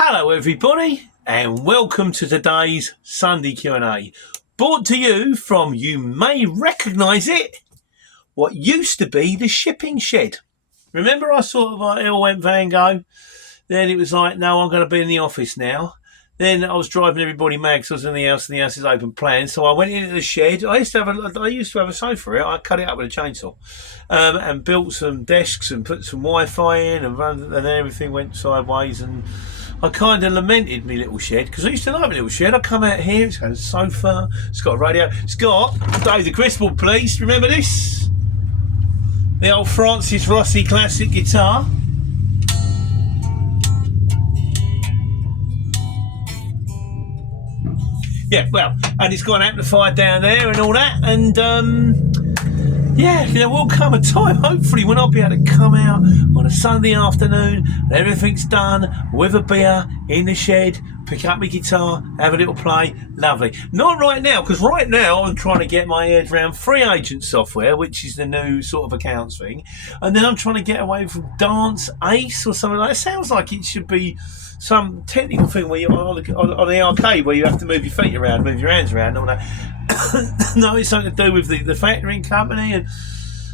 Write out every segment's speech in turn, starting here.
Hello everybody and welcome to today's Sunday Q&A, brought to you from, you may recognise it, what used to be the shipping shed. Remember I sort of it all went Van Gogh, then it was like, no, I'm going to be in the office now. Then I was driving everybody mad because I was in the house and the house is open plan. So I went into the shed. I used to have a sofa here. I cut it up with a chainsaw and built some desks and put some Wi-Fi in and then everything went sideways. And I kind of lamented my little shed because I used to like my little shed. I come out here, it's got a sofa, it's got a radio, it's got Dave the Crystal, please. Remember this? The old Francis Rossi classic guitar. Yeah, well, and it's got an amplifier down there and all that, and yeah, there will come a time, hopefully, when I'll be able to come out on a Sunday afternoon and everything's done with a beer in the shed, pick up my guitar, have a little play. Lovely. Not right now, because right now I'm trying to get my head around free agent software, which is the new sort of accounts thing, and then I'm trying to get away from Dance Ace or something like that. It sounds like it should be some technical thing where you're on the arcade where you have to move your feet around, move your hands around, and all that. No, it's something to do with the factoring company and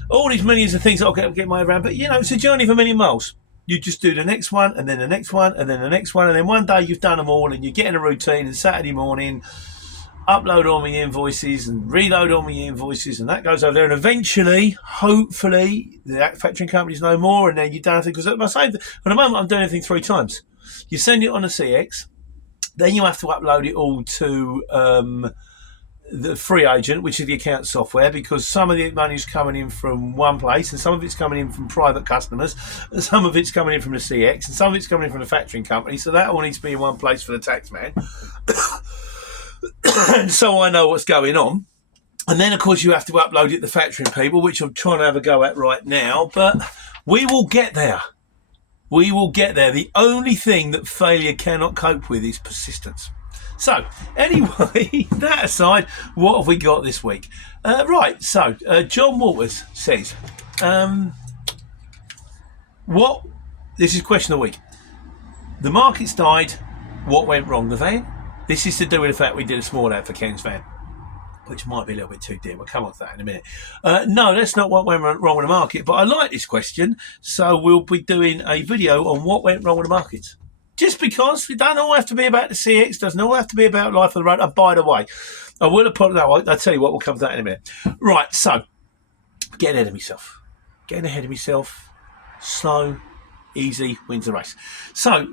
all these millions of things that I'll get my head around. But, you know, it's a journey for a million miles. You just do the next one, and then the next one, and then the next one, and then one day you've done them all, and you get in a routine, and Saturday morning, upload all my invoices and reload all my invoices, and that goes over there, and eventually, hopefully, the factoring company's no more, and then you don't have to, because at the moment I'm doing everything 3 times. You send it on a CX, then you have to upload it all to the free agent, which is the account software, because some of the money's coming in from one place and some of it's coming in from private customers and some of it's coming in from the CX and some of it's coming in from the factoring company, so that all needs to be in one place for the tax man. And so I know what's going on. And then of course you have to upload it to the factoring people, which I'm trying to have a go at right now, but we will get there. We will get there. The only thing that failure cannot cope with is persistence. So, anyway, that aside, what have we got this week? Right, so John Waters says, this is question of the week. The market's died. What went wrong? The van? This is to do with the fact we did a small ad for Ken's van, which might be a little bit too deep. We'll come on to that in a minute. No, that's not what went wrong with the market, but I like this question, so we'll be doing a video on what went wrong with the markets. Just because we don't all have to be about the CX, doesn't all have to be about life on the road. And by the way, I will apologize. I'll tell you what, we'll come to that in a minute. Right, so, getting ahead of myself. Getting ahead of myself, slow, easy, wins the race. So,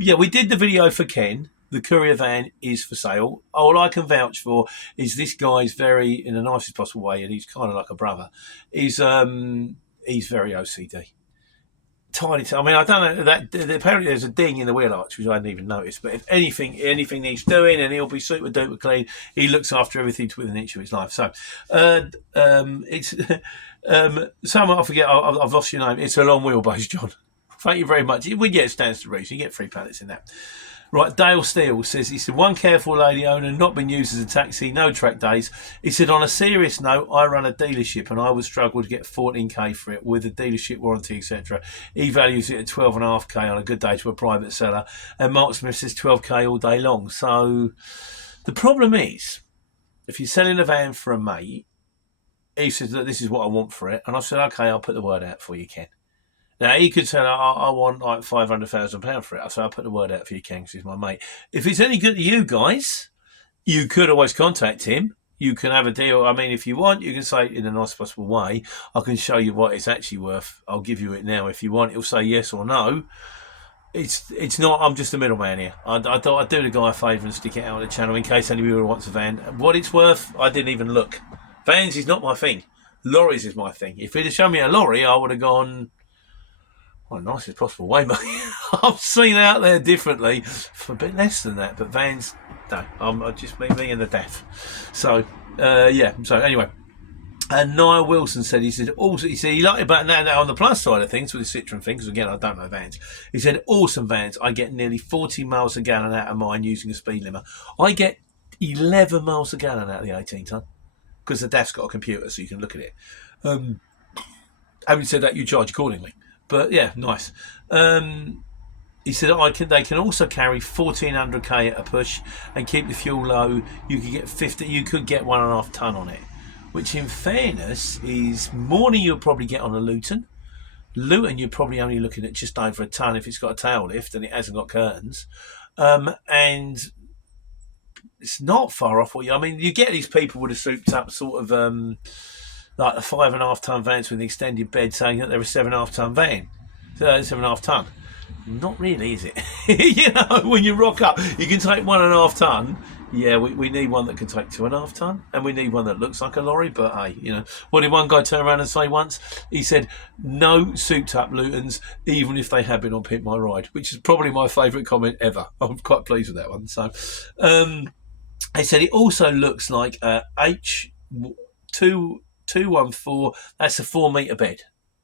yeah, we did the video for Ken. The courier van is for sale. All I can vouch for is this guy's very, in the nicest possible way, and he's kind of like a brother, he's very OCD. Tiny. I mean, I don't know that apparently there's a ding in the wheel arch, which I hadn't even noticed. But if anything needs doing, and he'll be super duper clean. He looks after everything to within an inch of his life. So, it's someone I forget. I've lost your name. It's a long wheelbase, John. Thank you very much. We get stands to reason. You get 3 planets in that. Right, Dale Steele says, he said, one careful lady owner, not been used as a taxi, no track days. He said, on a serious note, I run a dealership and I would struggle to get 14k for it with a dealership warranty, etc. He values it at 12.5k on a good day to a private seller. And Mark Smith says 12k all day long. So the problem is, if you're selling a van for a mate, he says, look, this is what I want for it. And I said, okay, I'll put the word out for you, Ken. Now, he could say, I want like £500,000 for it. So I'll put the word out for you, Ken, because he's my mate. If it's any good to you guys, you could always contact him. You can have a deal. I mean, if you want, you can say in the nicest possible way, I can show you what it's actually worth. I'll give you it now. If you want, he'll say yes or no. It's not, I'm just a middleman here. I'd do the guy a favour and stick it out on the channel in case anybody wants a van. What it's worth, I didn't even look. Vans is not my thing. Lorries is my thing. If he'd have shown me a lorry, I would have gone, nicest possible way, mate. I've seen out there differently for a bit less than that, but vans, no. I'm just me and the deaf. So, yeah. So anyway, and Niall Wilson said, he said he liked about that on the plus side of things with the Citroen thing, because again, I don't know vans. He said, awesome vans. I get nearly 40 miles a gallon out of mine using a speed limit. I get 11 miles a gallon out of the 18 ton because the DAF's got a computer, so you can look at it. Having said that, you charge accordingly. But yeah, nice. He said they can also carry 1400k at a push and keep the fuel low. You could get 50. You could get 1.5 ton on it, which in fairness is more than you'll probably get on a Luton. Luton, you're probably only looking at just over a ton if it's got a tail lift and it hasn't got curtains, and it's not far off what you. I mean, you get these people with a souped up sort of like a 5.5 ton vans with an extended bed, saying that they're a 7.5 ton van, 7.5 ton. Not really, is it? You know, when you rock up, you can take 1.5 ton. Yeah, we need one that can take 2.5 ton, and we need one that looks like a lorry. But hey, you know, what did one guy turn around and say once? He said, "No souped up Lutons, even if they have been on Pimp My Ride," which is probably my favourite comment ever. I'm quite pleased with that one. So, they said it also looks like a H2214. That's a 4 metre bed,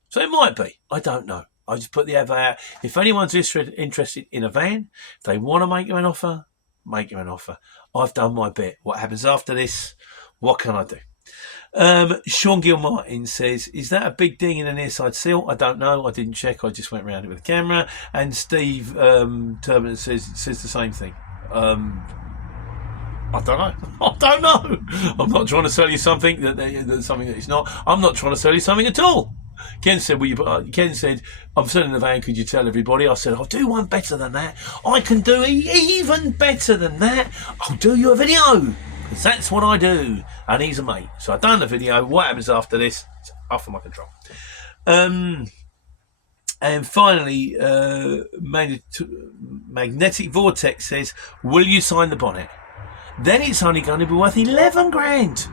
so it might be. I don't know. I just put the advert out. If anyone's interested in a van, if they want to make you an offer, make you an offer. I've done my bit. What happens after this? What can I do? Sean Gilmartin says, is that a big ding in an near side seal? I don't know. I didn't check. I just went around it with a camera. And Steve Turbulent says the same thing. I don't know. I don't know. I'm not trying to sell you something that's something that it's not. I'm not trying to sell you something at all. Ken said, Ken said, I'm selling the van, could you tell everybody? I said, I'll do one better than that. I can do even better than that. I'll do you a video, because that's what I do. And he's a mate. So I've done the video. What happens after this? It's off of my control. And finally, Magnetic Vortex says, will you sign the bonnet? Then it's only going to be worth 11 grand.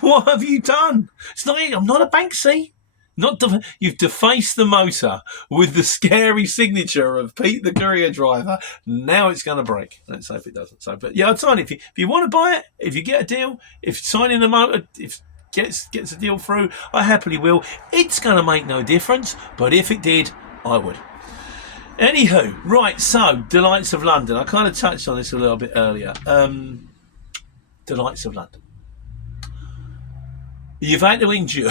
What have you done? It's not. I'm not a Banksy. You've defaced the motor with the scary signature of Pete the courier driver. Now it's going to break. Let's hope it doesn't. So, but yeah, I'd sign it. If you want to buy it, if you get a deal, if signing the motor, if gets a deal through, I happily will. It's going to make no difference, but if it did, I would. Anywho, right. So, Delights of London. I kind of touched on this a little bit earlier. Delights of London. You've had to endure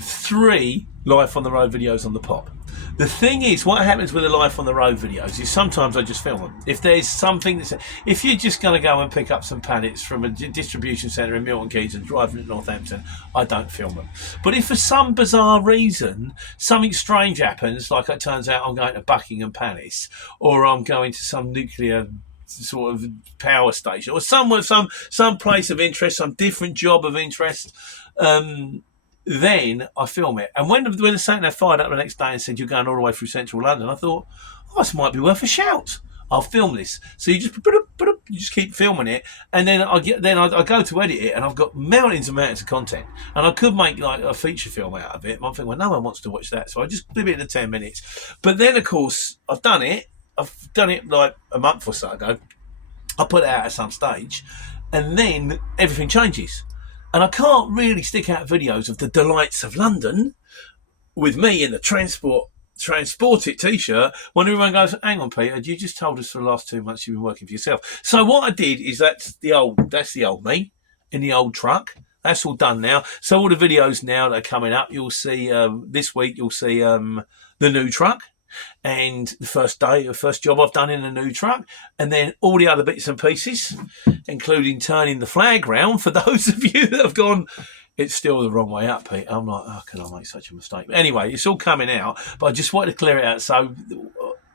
3 Life on the Road videos on the pop. The thing is, what happens with the Life on the Road videos is sometimes I just film them. If there's something if you're just going to go and pick up some pallets from a distribution centre in Milton Keynes and drive them to Northampton, I don't film them. But if for some bizarre reason something strange happens, like it turns out I'm going to Buckingham Palace, or I'm going to some nuclear sort of power station, or somewhere, some place of interest, some different job of interest, then I film it. And when the Sat-nav fired up the next day and said you're going all the way through central London, I thought, this might be worth a shout. I'll film this. So you just keep filming it, and then I go to edit it, and I've got mountains and mountains of content, and I could make like a feature film out of it. I'm thinking, well, no one wants to watch that, so I just leave it in 10 minutes. But then, of course, I've done it like a month or so ago. I put it out at some stage, and then everything changes. And I can't really stick out videos of the Delights of London with me in the Transport It t-shirt when everyone goes, hang on, Peter, you just told us for the last 2 months you've been working for yourself. So what I did is that's the old me in the old truck. That's all done now. So all the videos now that are coming up, you'll see this week, you'll see the new truck. And the first job I've done in a new truck, and then all the other bits and pieces, including turning the flag round for those of you that have gone, it's still the wrong way up, Pete. I'm like, how can I make such a mistake? But anyway, it's all coming out, but I just wanted to clear it out. So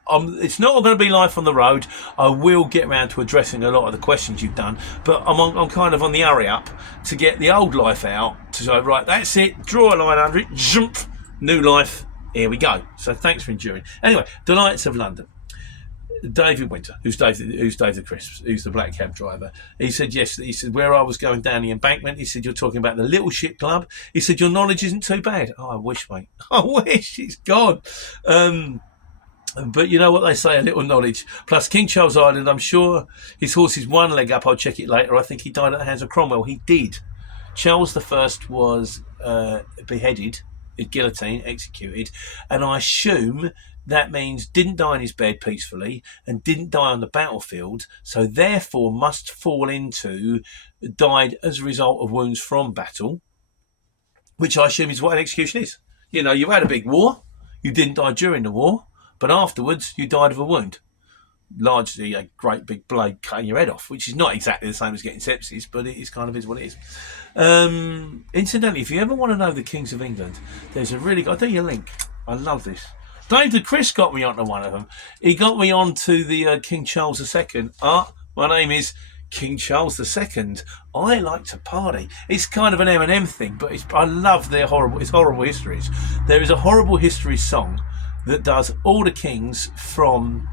it's not going to be Life on the Road. I will get around to addressing a lot of the questions you've done, but I'm kind of on the hurry up to get the old life out, to say, right, that's it, draw a line under it, jump, new life. Here we go. So thanks for enduring. Anyway, Delights of London. David Winter, who's Dave the Crisps, who's the black cab driver. He said, yes, he said, where I was going down the embankment, he said, you're talking about the Little Ship Club. He said, your knowledge isn't too bad. Oh, I wish, mate. I wish. It's gone. But you know what they say, a little knowledge. Plus, King Charles Island, I'm sure his horse is one leg up. I'll check it later. I think he died at the hands of Cromwell. He did. Charles I was beheaded, guillotine, executed, and I assume that means didn't die in his bed peacefully and didn't die on the battlefield, so therefore must fall into died as a result of wounds from battle, which I assume is what an execution is. You know, you've had a big war, You didn't die during the war, but afterwards you died of a wound. Largely a great big blade cutting your head off, which is not exactly the same as getting sepsis, but it is kind of is what it is. Incidentally, if you ever want to know the Kings of England, there's a really... I'll do you a link. I love this. David Chris got me onto one of them. He got me onto the King Charles II. My name is King Charles II. I like to party. It's kind of an Eminem thing, but I love their horrible histories. There is a horrible history song that does all the kings from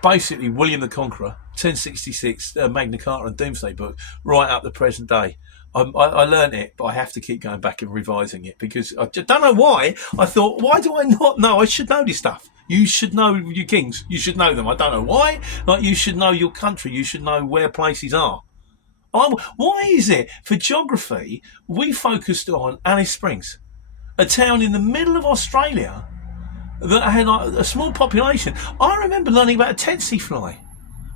basically William the Conqueror, 1066, Magna Carta and Doomsday Book, right up to present day. I learned it, but I have to keep going back and revising it because I just don't know why. I thought, why do I not know? I should know this stuff. You should know your kings. You should know them. I don't know why. Like, you should know your country. You should know where places are. Why is it for geography we focused on Alice Springs, a town in the middle of Australia that had like a small population? I remember learning about a tsetse fly.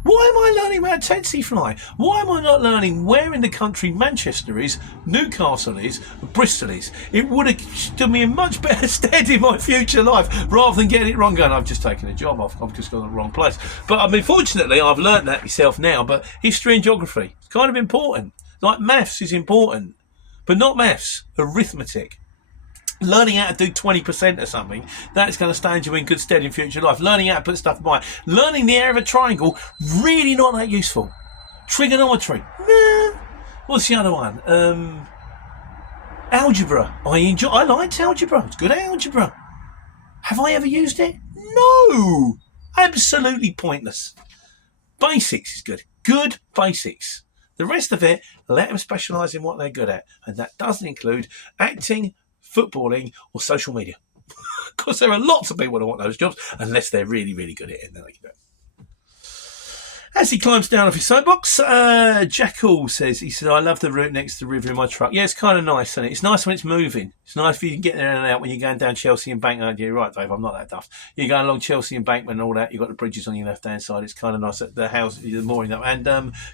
Why am I learning about a tsetse fly? Why am I not learning where in the country Manchester is, Newcastle is, Bristol is? It would have stood me in much better stead in my future life rather than getting it wrong going, I've just taken a job, I've just gone to the wrong place. But I mean, fortunately, I've learned that myself now, but history and geography, it's kind of important. Like maths is important, but not maths, arithmetic. Learning how to do 20% of something, that's going to stand you in good stead in future life. Learning how to put stuff by. Learning the area of a triangle, really not that useful. Trigonometry, nah. What's the other one? Algebra. I liked algebra. It's good algebra. Have I ever used it? No. Absolutely pointless. Basics is good. Good basics. The rest of it, let them specialise in what they're good at. And that doesn't include acting, footballing or social media, because there are lots of people that want those jobs unless they're really, really good at it, and then they can do it. As he climbs down off his soapbox, Jackal says, I love the route next to the river in my truck. Yeah, it's kind of nice, isn't it? It's nice when it's moving. It's nice if you can get there and out when you're going down Chelsea Embankment. You're right, Dave, I'm not that daft. You're going along Chelsea Embankment and all that. You've got the bridges on your left-hand side. It's kind of nice at the house, the mooring up. And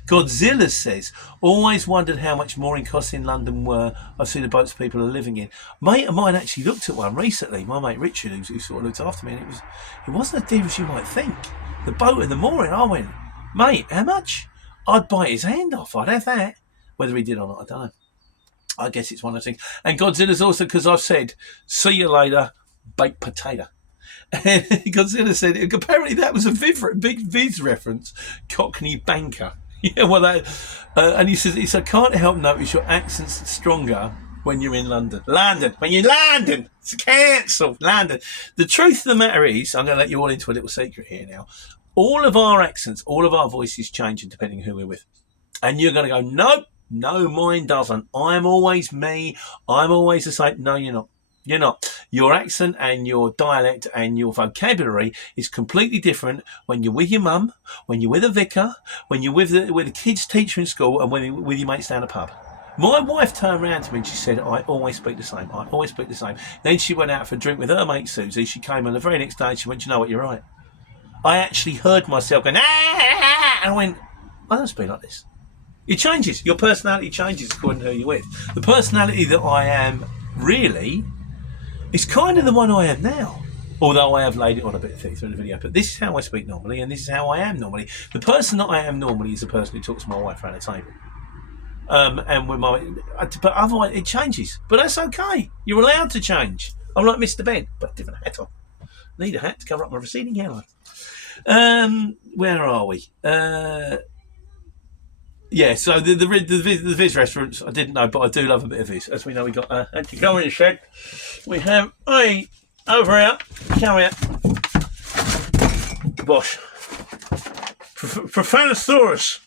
Godzilla says, always wondered how much mooring costs in London were. I've seen the boats people are living in. Mate of mine actually looked at one recently, my mate Richard, who sort of looked after me, and it wasn't as dear as you might think. The boat and the mooring, I went, mate, how much? I'd bite his hand off. I'd have that. Whether he did or not, I don't know. I guess it's one of the things. And Godzilla's also, because I've said, see you later, baked potato. And Godzilla said, apparently that was a big Viz reference, Cockney banker. Yeah, well, and he says, I can't help notice your accent's stronger when you're in London. When you're in London, it's cancelled. London. The truth of the matter is, I'm going to let you all into a little secret here now. All of our accents, all of our voices changing depending on who we're with. And you're going to go, no, mine doesn't. I'm always me. I'm always the same. No, you're not. You're not. Your accent and your dialect and your vocabulary is completely different when you're with your mum, when you're with a vicar, when you're with a kid's teacher in school, and when you're with your mates down a pub. My wife turned around to me and she said, I always speak the same. I always speak the same. Then she went out for a drink with her mate Susie. She came on the very next day and she went, you know what, you're right. I actually heard myself going, and I went, I don't speak like this. It changes. Your personality changes according to who you're with. The personality that I am really is kind of the one I am now. Although I have laid it on a bit through the video. But this is how I speak normally, and this is how I am normally. The person that I am normally is the person who talks to my wife around the table. And with but otherwise it changes. But that's okay. You're allowed to change. I'm like Mr. Ben, but a different hat on. Need a hat to cover up my receding hairline. Where are we? Yeah, so the Viz restaurants, I didn't know, but I do love a bit of Viz. As we know, we got and to go in the shed, we have over here, come here, Bosh, Profanosaurus.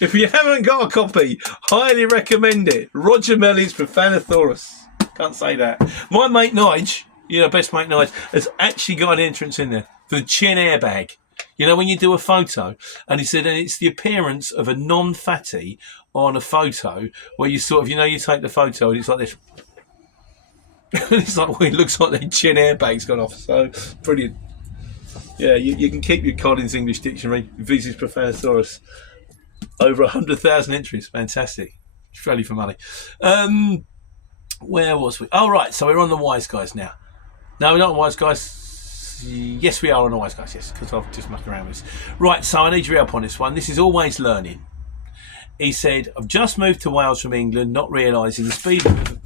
If you haven't got a copy, highly recommend it. Roger Melly's Profanosaurus. Can't say that. My mate Nige, best mate Nige, has actually got an entrance in there for the chin airbag. You know, when you do a photo, and he said, and it's the appearance of a non-fatty on a photo where you sort of, you take the photo and it's like this. It's like, well, it looks like the chin airbag's gone off. So, brilliant. Yeah, you can keep your Collins English Dictionary, Viz Profanosaurus. Over 100,000 entries. Fantastic. It's value for money. Where was we? Oh, right. So we're on the Wise Guys now. No, we're not on Wise Guys. Yes, we are on the Wise Guys, yes, because I've just mucked around with this. Right, so I need your help on this one. This is always learning. He said, I've just moved to Wales from England, not realising the speed limit.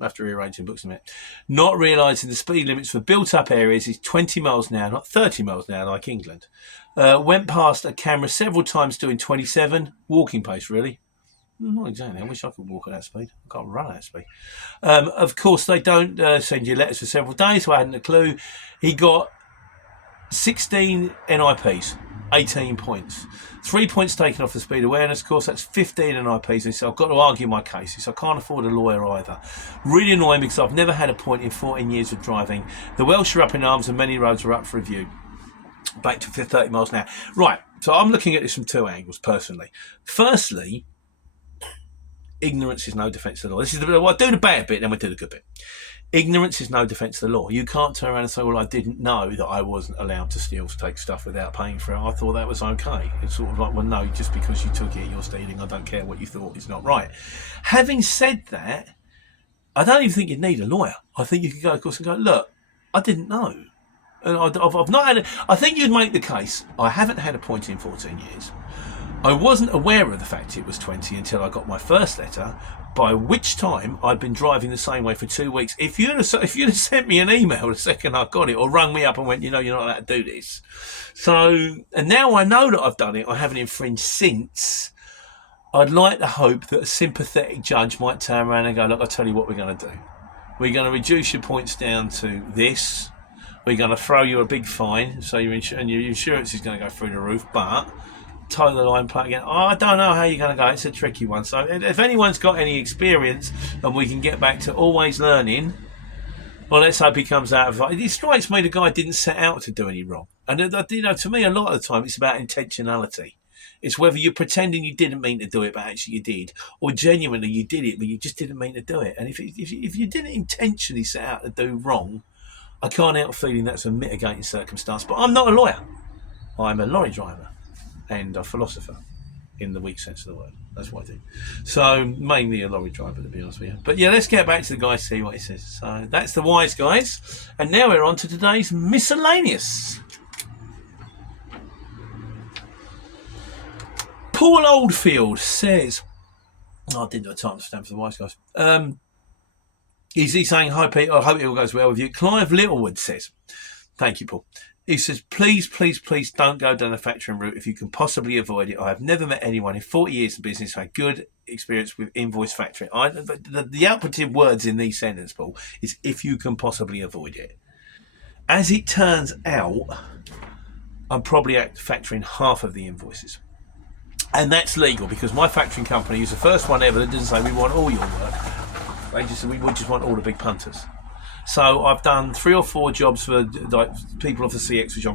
I have to rearrange in books in a minute. Not realising the speed limits for built-up areas is 20 miles an hour, not 30 miles an hour like England. Went past a camera several times doing 27, walking pace, really. Not exactly. I wish I could walk at that speed. I can't run at that speed. Of course, they don't send you letters for several days, so I hadn't a clue. He got 16 NIPs, 18 points. 3 points taken off the speed awareness course. That's 15 NIPs. And so I've got to argue my case. So I can't afford a lawyer either. Really annoying because I've never had a point in 14 years of driving. The Welsh are up in arms and many roads are up for review. Back to 30 miles an hour. Right, so I'm looking at this from two angles, personally. Firstly, ignorance is no defence of the law. This is I'll do the bad bit, then we'll do the good bit. Ignorance is no defence of the law. You can't turn around and say, well, I didn't know that I wasn't allowed to steal, take stuff without paying for it. I thought that was okay. It's sort of like, well, no, just because you took it, you're stealing. I don't care what you thought. It's not right. Having said that, I don't even think you'd need a lawyer. I think you could go, of course, and go, look, I didn't know. And I've not had I think you'd make the case, I haven't had a point in 14 years. I wasn't aware of the fact it was 20 until I got my first letter, by which time I'd been driving the same way for 2 weeks. If you'd have sent me an email the second I got it, or rung me up and went, you're not allowed to do this. So, and now I know that I've done it, I haven't infringed since. I'd like to hope that a sympathetic judge might turn around and go, look, I'll tell you what we're going to do. We're going to reduce your points down to this. We're going to throw you a big fine, so your insurance is going to go through the roof, but toe the line play again. I don't know how you're going to go. It's a tricky one. So if anyone's got any experience and we can get back to always learning, well, let's hope he comes out of it. It strikes me the guy didn't set out to do any wrong. And, to me, a lot of the time, it's about intentionality. It's whether you're pretending you didn't mean to do it, but actually you did, or genuinely you did it, but you just didn't mean to do it. And if you didn't intentionally set out to do wrong, I can't help feeling that's a mitigating circumstance. But I'm not a lawyer. I'm a lorry driver and a philosopher in the weak sense of the word. That's what I do. So mainly a lorry driver, to be honest with you. But yeah, let's get back to the guy, see what he says. So that's the Wise Guys. And now we're on to today's miscellaneous. Paul Oldfield says, I didn't have time to stand for the Wise Guys. He's saying, hi Pete, I hope it all goes well with you. Clive Littlewood says, thank you, Paul. He says, please don't go down the factoring route if you can possibly avoid it. I have never met anyone in 40 years of business who had good experience with invoice factoring. The operative words in these sentences, Paul, is if you can possibly avoid it. As it turns out, I'm probably factoring half of the invoices. And that's legal because my factoring company is the first one ever that doesn't say we want all your work. They just said we just want all the big punters. So I've done 3 or 4 jobs for like people off the CX, which I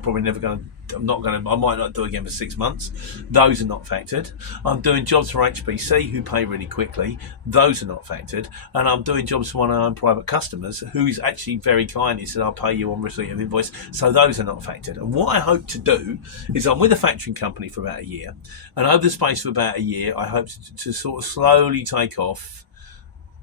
might not do again for 6 months. Those are not factored. I'm doing jobs for HBC who pay really quickly. Those are not factored. And I'm doing jobs for one of our own private customers who is actually very kind. He said, I'll pay you on receipt of invoice. So those are not factored. And what I hope to do is I'm with a factoring company for about a year. And over the space of about a year, I hope to sort of slowly take off.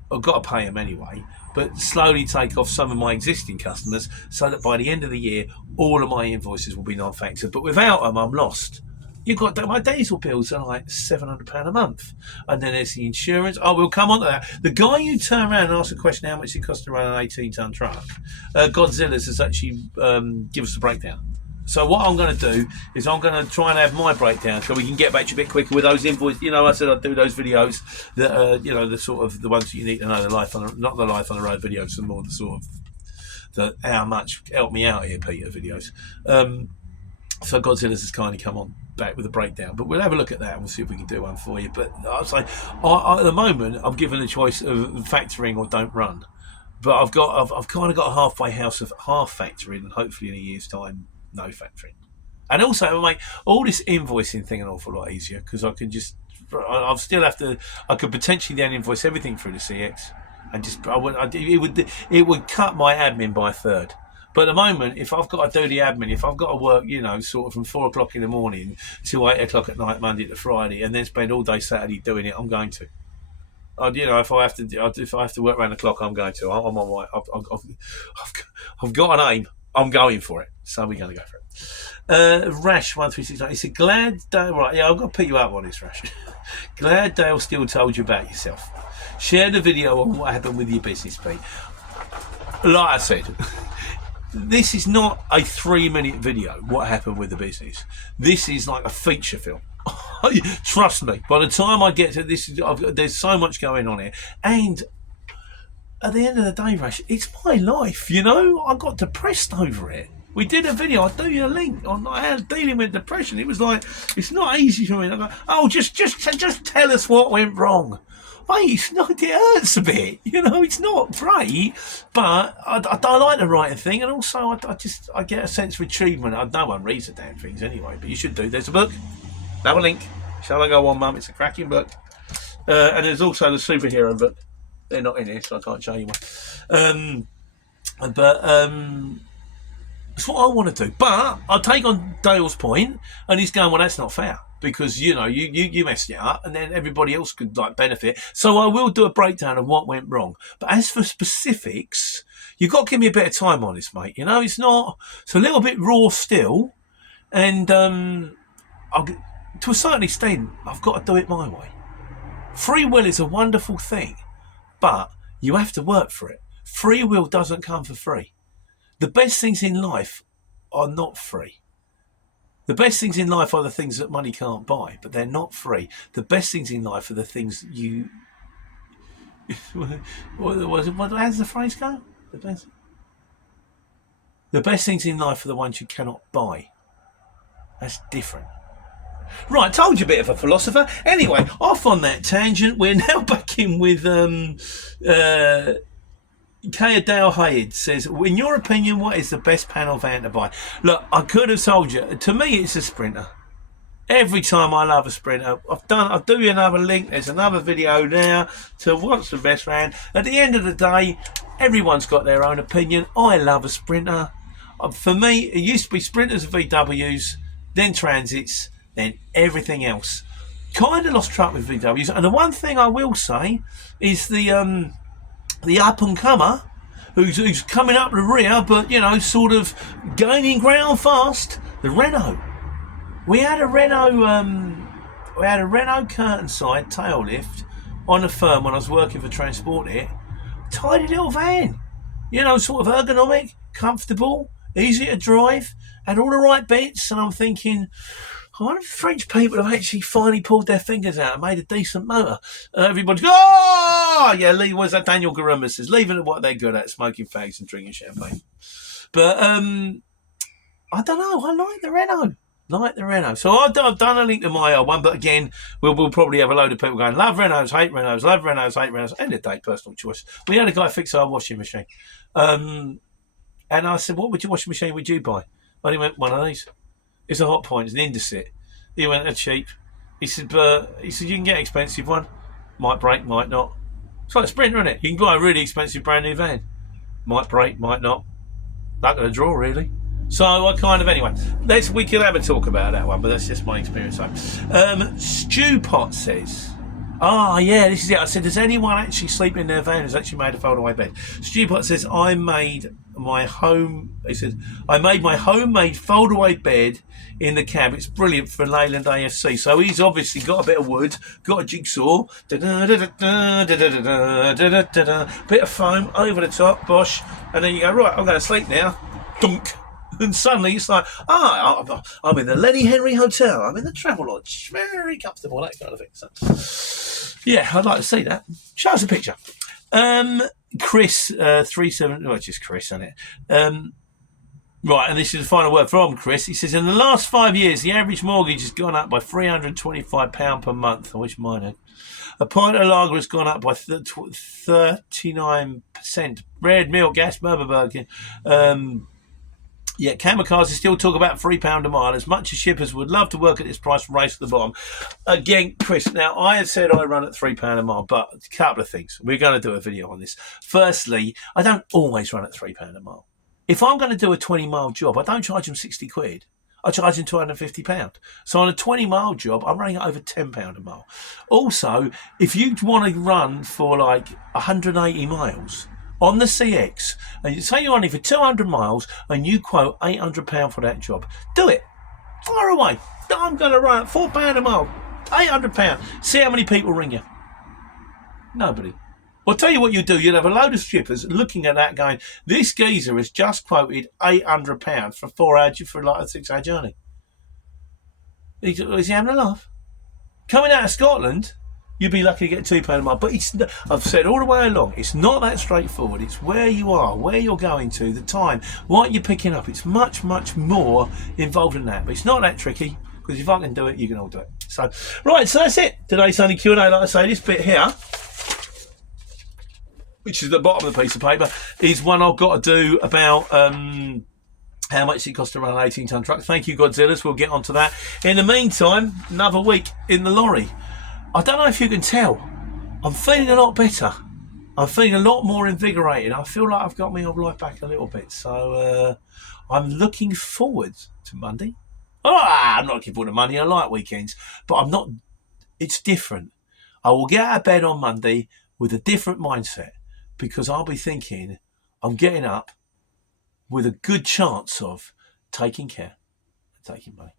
I've got to pay them anyway, but slowly take off some of my existing customers so that by the end of the year, all of my invoices will be non-factored. But without them, I'm lost. You've got my diesel bills are like £700 a month. And then there's the insurance. Oh, we'll come on to that. The guy you turn around and ask the question how much it costs to run an 18-ton truck, Godzilla's has actually give us a breakdown. So what I'm going to do is I'm going to try and have my breakdown so we can get back to you a bit quicker with those invoices. I said I'd do those videos that the sort of the ones that you need to know, not the life on the road videos, some more the sort of the how much help me out here, Peter videos. So Godzilla's has kindly come on back with a breakdown, but we'll have a look at that and we'll see if we can do one for you. But I'll say at the moment I'm given the choice of factoring or don't run, but I've kind of got a halfway house of half factoring, and hopefully in a year's time no factoring. And also it'll make all this invoicing thing an awful lot easier because I could potentially then invoice everything through the CX and it would cut my admin by a third. But at the moment, if I've got to do the admin, if I've got to work, sort of from 4 o'clock in the morning to 8 o'clock at night, Monday to Friday, and then spend all day Saturday doing it, I'm going to. if I have to work around the clock, I'm going to. I'm on my. I've got an aim. I'm going for it. So we're going to go for it. Rash1369. He said, glad Dale. Right, yeah, I've got to pick you up on this, Rash. Glad Dale still told you about yourself. Share the video on what happened with your business, Pete. Like I said, this is not a 3-minute video. What happened with the business? This is like a feature film. Trust me. By the time I get to this, there's so much going on here, and at the end of the day, Rash, it's my life. I got depressed over it. We did a video. I'll do you a link on how dealing with depression. It was like, it's not easy for me. I go, oh, just tell us what went wrong. Mate, it's not. It hurts a bit. It's not great, but I like the writing thing, and also I get a sense of achievement. No one reads the damn things anyway, but you should do. There's a book. Have a link. Shall I go on, Mum? It's a cracking book. And there's also the superhero book. They're not in here, so I can't show you one. But that's what I want to do. But I'll take on Dale's point, and he's going, well, that's not fair. Because, you messed it up, and then everybody else could, benefit. So I will do a breakdown of what went wrong. But as for specifics, you've got to give me a bit of time on this, mate. It's a little bit raw still. And to a certain extent, I've got to do it my way. Free will is a wonderful thing, but you have to work for it. Free will doesn't come for free. The best things in life are not free. The best things in life are the things that money can't buy, but they're not free. The best things in life are the things you... How does the phrase go? The best things in life are the ones you cannot buy. That's different. Right, told you a bit of a philosopher. Anyway, off on that tangent, we're now back in with Kaya Dale Hayed says, in your opinion, what is the best panel van to buy? Look, I could have told you. To me, it's a Sprinter. Every time I love a Sprinter. I'll do you another link. There's another video now to what's the best van. At the end of the day, everyone's got their own opinion. I love a Sprinter. For me, it used to be Sprinters and VWs, then Transits, then everything else. Kind of lost track with VWs. And the one thing I will say is the up and comer who's coming up the rear, but sort of gaining ground fast. The Renault. We had a Renault curtain side tail lift on a firm when I was working for Transport It. Tiny little van, sort of ergonomic, comfortable, easy to drive, had all the right bits, and I'm thinking, I wonder if French people have actually finally pulled their fingers out and made a decent motor. Everybody's going, oh! Yeah, what's that Daniel Garumba says? Leaving it what they're good at, smoking fags and drinking champagne. But, I don't know, I like the Renault. So I've done a link to my old one, but again, we'll probably have a load of people going, love Renaults, hate Renaults, love Renaults, hate Renaults. End of the day, personal choice. We had a guy fix our washing machine. And I said, what washing machine would you buy? And he went, one of these. It's a Hot Point, it's an Indesit. He went, they're cheap. He said, you can get an expensive one. Might break, might not. It's like a Sprinter, isn't it? You can buy a really expensive brand new van. Might break, might not. Not going to draw, really. So anyway, we could have a talk about that one, but that's just my experience. Stew Pot says, yeah, this is it. I said, does anyone actually sleep in their van who's actually made a fold-away bed? Stew Pot says, I made my homemade fold-away bed in the cab. It's brilliant for Leyland AFC. So he's obviously got a bit of wood, got a jigsaw, bit of foam over the top, bosh, and then you go, right, I'm going to sleep now. Dunk. And suddenly it's like, I'm in the Lenny Henry Hotel. I'm in the Travelodge. Very comfortable, that kind of thing. So, yeah, I'd like to see that. Show us a picture. Chris, 37, well, it's just Chris, isn't it? Right, and this is the final word from Chris. He says, in the last 5 years, the average mortgage has gone up by £325 per month. I wish mine had. A pint of lager has gone up by 39%. Bread, milk, gas, burger. Yet kamikazes still talk about £3 a mile. As much as shippers would love to work at this price, race to the bottom. Again, Chris, now I had said I run at £3 a mile, but a couple of things. We're going to do a video on this. Firstly, I don't always run at £3 a mile. If I'm going to do a 20-mile job, I don't charge them 60 quid. I charge him £250. So on a 20-mile job, I'm running at over £10 a mile. Also, if you want to run for like 180 miles on the CX, and you say you're running for 200 miles and you quote £800 for that job, do it. Fire away. I'm going to run at £4 a mile, £800. See how many people ring you. Nobody. I'll tell you what you do. You'll have a load of strippers looking at that going, this geezer has just quoted £800 for 4 hours for like a 6-hour journey. Is he having a laugh? Coming out of Scotland, you'd be lucky to get £2 a mile. But I've said all the way along, it's not that straightforward. It's where you are, where you're going to, the time, what you're picking up. It's much, much more involved than that. But it's not that tricky, because if I can do it, you can all do it. So, right, so that's it. Today's only Q&A. Like I say, this bit here, which is the bottom of the piece of paper, is one I've got to do about how much it costs to run an 18-ton truck. Thank you, Godzillas. We'll get onto that. In the meantime, another week in the lorry. I don't know if you can tell. I'm feeling a lot better. I'm feeling a lot more invigorated. I feel like I've got my old life back a little bit. So I'm looking forward to Monday. I'm not looking forward to Monday. I like weekends. But I'm not. It's different. I will get out of bed on Monday with a different mindset, because I'll be thinking I'm getting up with a good chance of taking care and taking money.